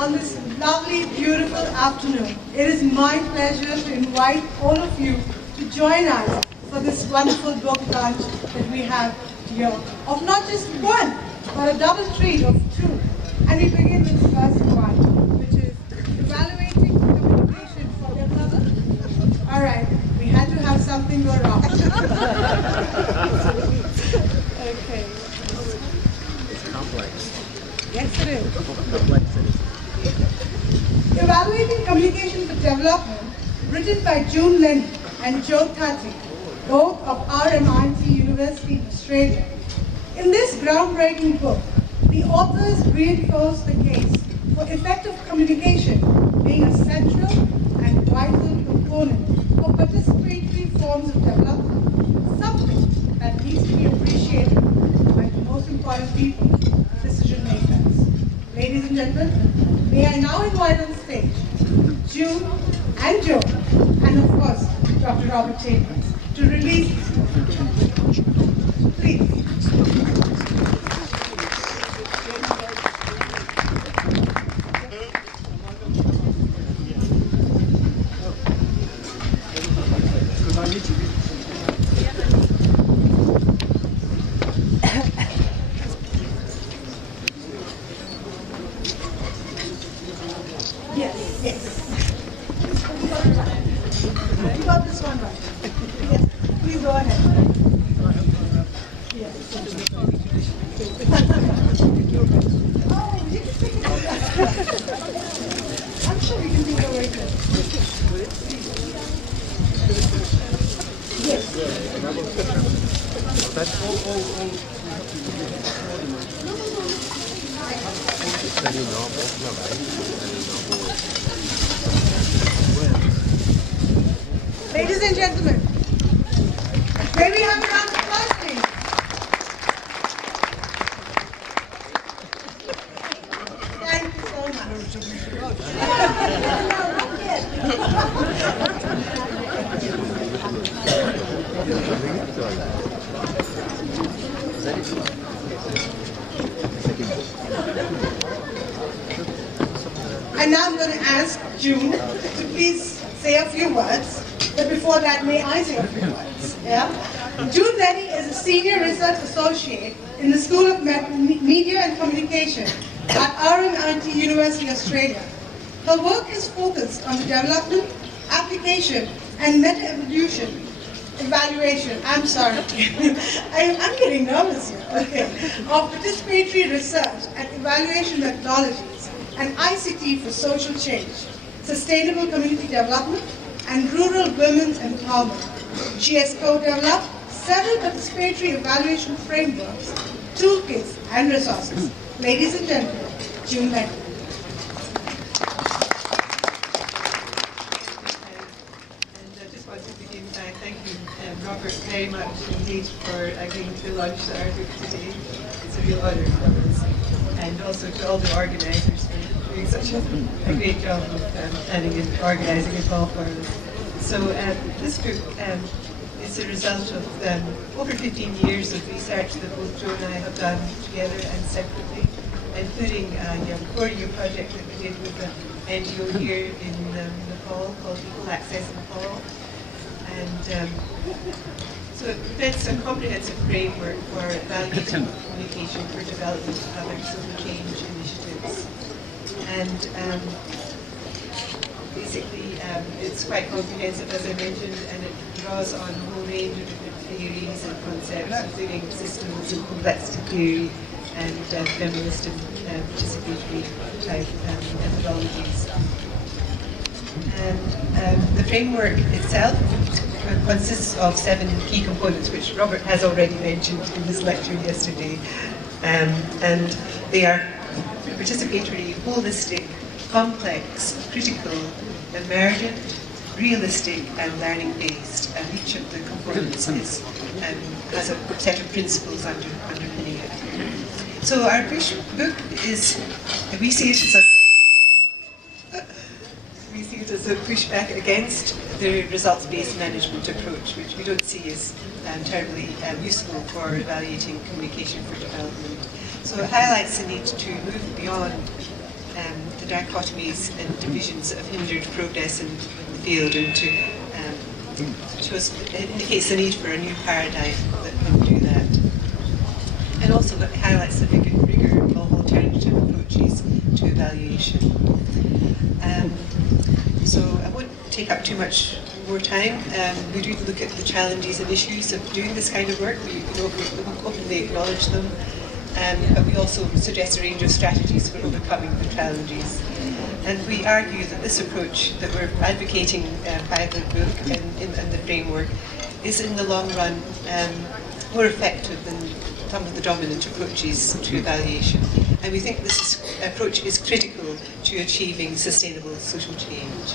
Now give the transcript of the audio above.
on this lovely, beautiful afternoon. It is my pleasure to invite all of you to join us for this wonderful book launch that we have here, of not just one, but a double treat of two. And we begin with the first one, which is Evaluating Communication for Development. All right, we had to have something go wrong. Okay. It's complex. Yes, it is. Complex it is. Evaluating Communication for Development, written by June Lenny and Joe Tati, both of RMIT University in Australia. In this groundbreaking book, the authors reinforce the case for effective communication being a central and vital component of participatory forms of development, something that needs to be appreciated by the most important people, decision makers. Ladies and gentlemen, may I now invite on stage June and Joe, and of course, Dr. Robert Chambers, to release this book. Please. Ladies and gentlemen, may we have a round of applause, please? Thank you so much. And now I'm going to ask June to please say a few words. But before that, may I say a few words? Yeah? June Lenny is a senior research associate in the School of Media and Communication at RMIT University, Australia. Her work is focused on the development, application, and meta-evaluation. I'm sorry. I'm getting nervous here. Okay. Of participatory research and evaluation methodologies and ICT for social change, sustainable community development, and rural women's empowerment. She has co-developed several participatory evaluation frameworks, toolkits, and resources. Ladies and gentlemen, June Lenny. Thank you, Robert, very much indeed for agreeing to launch our group today. It's a real honour for us. And also to all the organisers for doing such a great job of planning and organising it all for us. So this group is a result of over 15 years of research that both Joe and I have done together and separately, including a 4-year project that we did with an NGO here in Nepal called Equal Access Nepal. And so it presents a comprehensive framework for evaluating communication for development of other social change initiatives. And basically, it's quite comprehensive, as I mentioned, and it draws on a whole range of different theories and concepts, including systems and complexity theory and feminist and participatory type methodologies. And the framework itself consists of 7 key components, which Robert has already mentioned in his lecture yesterday. And they are participatory, holistic, complex, critical, emergent, realistic, and learning-based. And each of the components is, has a set of principles underpinning it. So our book is, we see it as a pushback against the results-based management approach, which we don't see as terribly useful for evaluating communication for development. So it highlights the need to move beyond the dichotomies and divisions that have hindered progress in the field, and to indicates the need for a new paradigm that can do that. And also that highlights the rigor of alternative approaches to evaluation. So I won't take up too much more time. We do look at the challenges and issues of doing this kind of work. We openly acknowledge them. But we also suggest a range of strategies for overcoming the challenges. And we argue that this approach that we're advocating by the book and the framework is in the long run more effective than some of the dominant approaches to evaluation. And we think this approach is critical to achieving sustainable social change.